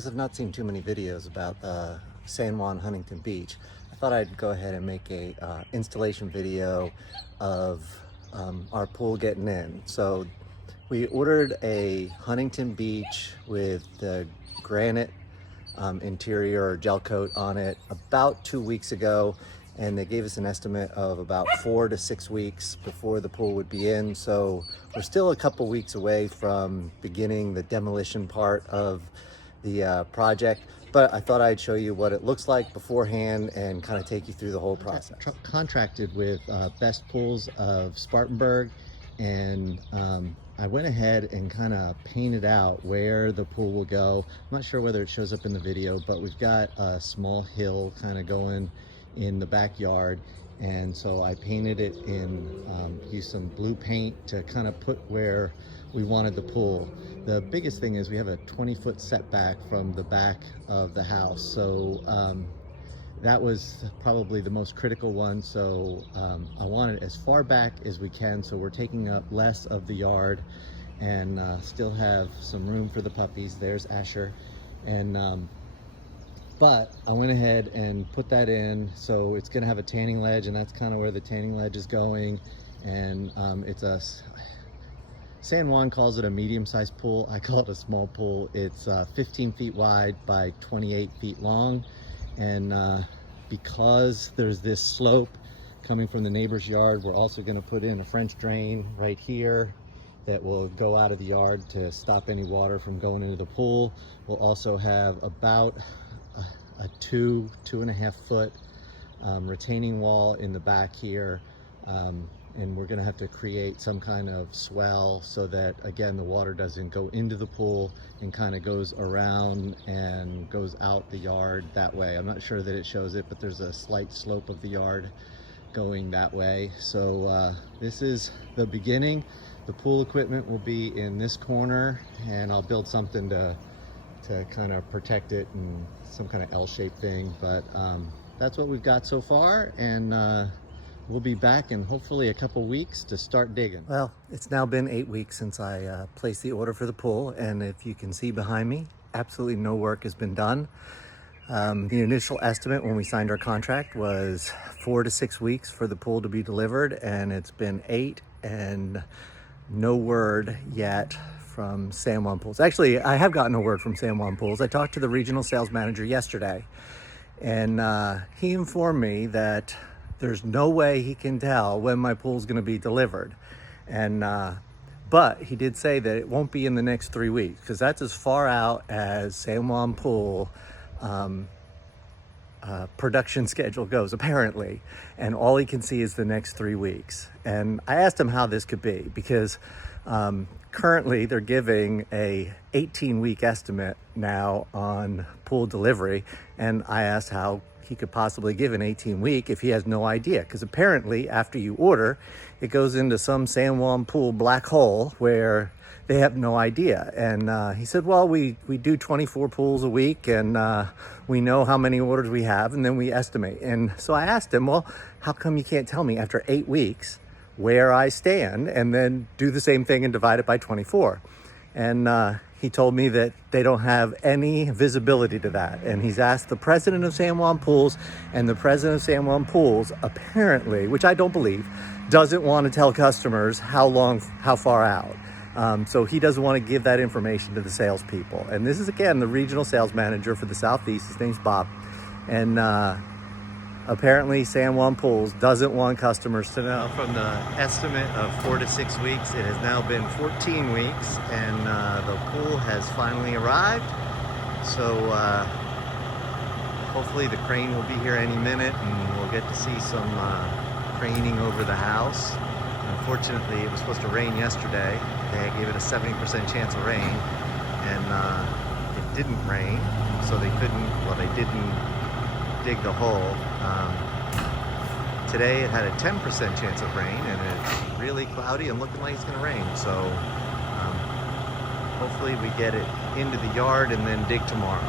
because I've not seen too many videos about San Juan Huntington Beach, I thought I'd go ahead and make a installation video of our pool getting in. So we ordered a Huntington Beach with the Granite interior or gel coat on it about 2 weeks ago, and they gave us an estimate of about 4 to 6 weeks before the pool would be in. So we're still a couple weeks away from beginning the demolition part of the project, but I thought I'd show you what it looks like beforehand and kind of take you through the whole process. Contracted with Best Pools of Spartanburg, and I went ahead and kind of painted out where the pool will go. I'm not sure whether it shows up in the video, but we've got a small hill kind of going in the backyard, and so I painted it in, used some blue paint to kind of put where we wanted the pool. The biggest thing is we have a 20-foot setback from the back of the house, so that was probably the most critical one. So I want it as far back as we can, so we're taking up less of the yard and still have some room for the puppies. There's Asher. And but I went ahead and put that in, so it's gonna have a tanning ledge, and that's kind of where the tanning ledge is going. And it's a, San Juan calls it a medium-sized pool. I call it a small pool. It's 15 feet wide by 28 feet long. And because there's this slope coming from the neighbor's yard, we're also going to put in a French drain right here that will go out of the yard to stop any water from going into the pool. We'll also have about a 2.5 foot retaining wall in the back here. And we're going to have to create some kind of swell so that, again, the water doesn't go into the pool and kind of goes around and goes out the yard that way. I'm not sure that it shows it, but there's a slight slope of the yard going that way. So this is the beginning. The pool equipment will be in this corner, and I'll build something to kind of protect it, and some kind of L-shaped thing. But that's what we've got so far, and we'll be back in hopefully a couple weeks to start digging. Well, it's now been 8 weeks since I placed the order for the pool, and if you can see behind me, absolutely no work has been done. The initial estimate when we signed our contract was 4 to 6 weeks for the pool to be delivered, and it's been 8, and no word yet from San Juan Pools. Actually, I have gotten a word from San Juan Pools. I talked to the regional sales manager yesterday, and he informed me that there's no way he can tell when my pool is going to be delivered. And but he did say that it won't be in the next 3 weeks, because that's as far out as San Juan Pool production schedule goes, apparently. And all he can see is the next 3 weeks. And I asked him how this could be, because currently they're giving a 18-week estimate now on pool delivery. And I asked how he could possibly give an 18-week if he has no idea, because apparently after you order, it goes into some San Juan Pool black hole where they have no idea. And he said, well, we do 24 pools a week, and we know how many orders we have, and then we estimate. And so I asked him, well, how come you can't tell me after 8 weeks where I stand, and then do the same thing and divide it by 24? And he told me that they don't have any visibility to that. And he's asked the president of San Juan Pools, and the president of San Juan Pools apparently, which I don't believe, doesn't want to tell customers how far out. So he doesn't want to give that information to the salespeople. And this is, again, the regional sales manager for the Southeast. His name's Bob. And apparently San Juan Pools doesn't want customers to know. From the estimate of 4 to 6 weeks, it has now been 14 weeks, and the pool has finally arrived. So hopefully the crane will be here any minute, and we'll get to see some craning over the house. Unfortunately, it was supposed to rain yesterday. They gave it a 70% chance of rain, and it didn't rain, so they didn't dig the hole. Today it had a 10% chance of rain, and it's really cloudy and looking like it's going to rain. So hopefully we get it into the yard and then dig tomorrow.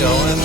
going.